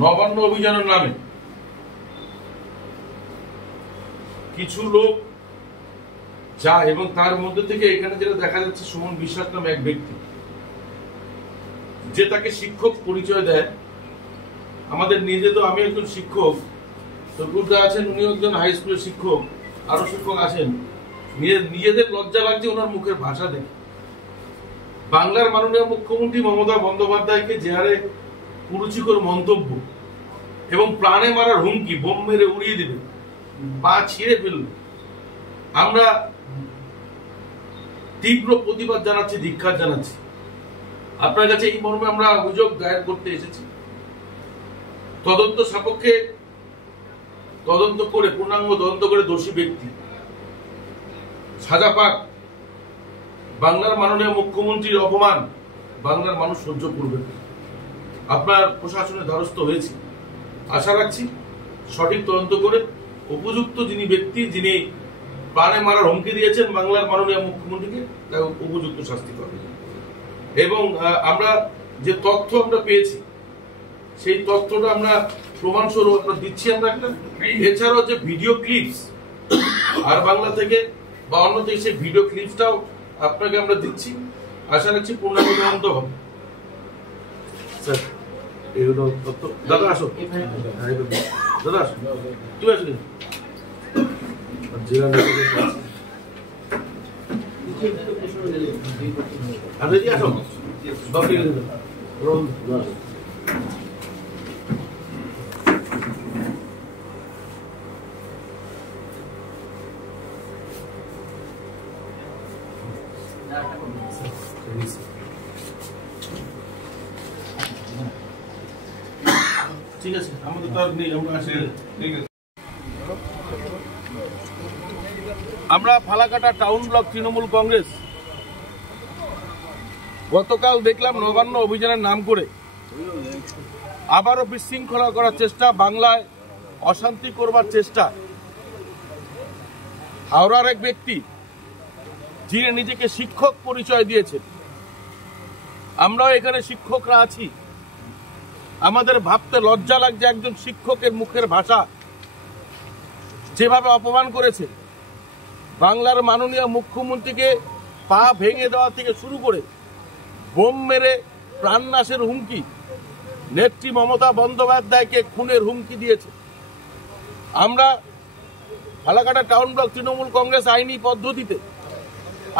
নবান্ন অভিযানের নামে কিছু লোক যা এবং তার মধ্যে থেকে এখানে যেটা দেখা যাচ্ছে সুমন বিশ্বাস নামে এক ব্যক্তি যে তাকে শিক্ষক পরিচয় দেয়। আমাদের নিজে তো আমি একজন শিক্ষক, তকুরদা আছেন উনি একজন হাই স্কুলের শিক্ষক, আরো শিক্ষক আছেন। নিজেদের লজ্জা লাগছে ওনার মুখের ভাষা দেখে। বাংলার মাননীয় মুখ্যমন্ত্রী মমতা বন্দ্যোপাধ্যায়কে যে হারে কুরুচিকর মন্তব্য এবং প্রাণে মারার হুমকি, বোম মেরে উড়িয়ে দেবে, পা ছিঁড়ে ফেলবে, আমরা তীব্র প্রতিবাদ জানাচ্ছি, ধিক্কার জানাচ্ছি। আপনার কাছে এই মর্মে আমরা অভিযোগ দায়ের করতে এসেছি। তদন্ত সাপেক্ষে তদন্ত করে পূর্ণাঙ্গ তদন্ত করে দোষী ব্যক্তি সাজা পাক। বাংলার মাননীয় মুখ্যমন্ত্রীর অপমান বাংলার মানুষ সহ্য করবে। আপনার প্রশাসনের দ্বারস্থ হয়েছে, আশা রাখছি সঠিক তদন্ত করে উপযুক্ত যিনি ব্যক্তি, যিনি প্রাণে মারার হুমকি দিয়েছেন বাংলার মাননীয় মুখ্যমন্ত্রীকে, তাকে উপযুক্ত শাস্তি পাবে। এবং আমরা যে তথ্য আমরা পেয়েছি সেই তথ্যটা আমরা প্রমাণস্বরূপ আমরা দিচ্ছি। আমরা একটা এছাড়াও যে ভিডিও ক্লিপস আর বাংলা থেকে বা অন্য থেকে সেই ভিডিও ক্লিপসটাও আপনাকে আমরা দিচ্ছি। আশা রাখছি পূর্ণাঙ্গ তদন্ত হবে। স্যার এগুলো তথ্য দাদা আসো, দাদা আসো, তুমি আসো, জেলা আসো ঠিক আছে, আমাদের তো আর নেই, আমরা আসি। ঠিক আছে, আমরা ফালাকাটা টাউন ব্লক তৃণমূল কংগ্রেস গতকাল দেখলাম নবান্ন অভিযানের নাম করে আবারও বিশৃঙ্খলা করার চেষ্টা, বাংলায় অশান্তি করবার চেষ্টা। হাওড়ার এক ব্যক্তি যিনি নিজেকে শিক্ষক পরিচয় দিয়েছেন, আমরাও এখানে শিক্ষকরা আছি, আমাদের ভাবতে লজ্জা লাগছে একজন শিক্ষকের মুখের ভাষা যেভাবে অপমান করেছে। বাংলার মাননীয় মুখ্যমন্ত্রীকে পা ভেঙে দেওয়া থেকে শুরু করে বোম মেরে প্রাণনাশের হুমকি, নেত্রী মমতা বন্দ্যোপাধ্যায়কে খুনের হুমকি দিয়েছে। আমরা ফালাকাটা টাউন ব্লক তৃণমূল কংগ্রেস আইনি পদ্ধতিতে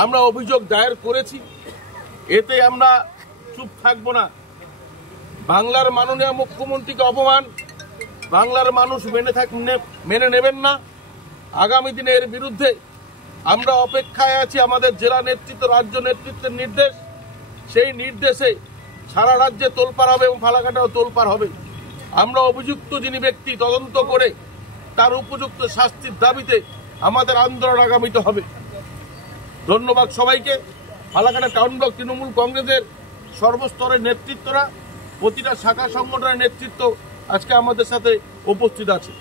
আমরা অভিযোগ দায়ের করেছি। এতে আমরা চুপ থাকবো না। বাংলার মাননীয় মুখ্যমন্ত্রীকে অপমান বাংলার মানুষ মেনে নেবেন না। আগামী দিনে এর বিরুদ্ধে আমরা অপেক্ষায় আছি। আমাদের জেলা নেতৃত্ব, রাজ্য নেতৃত্বের নির্দেশ, সেই নির্দেশে সারা রাজ্যে তোলপাড় হবে এবং ফালাকাটাও তোলপাড় হবে। আমরা অভিযুক্ত যিনি ব্যক্তি তদন্ত করে তার উপযুক্ত শাস্তির দাবিতে আমাদের আন্দোলন আগামীতে হবে। ধন্যবাদ সবাইকে। ফালাকাটা টাউন ব্লক তৃণমূল কংগ্রেসের সর্বস্তরের নেতৃত্বরা, প্রতিটা শাখা সংগঠনের নেতৃত্ব আজকে আমাদের সাথে উপস্থিত আছে।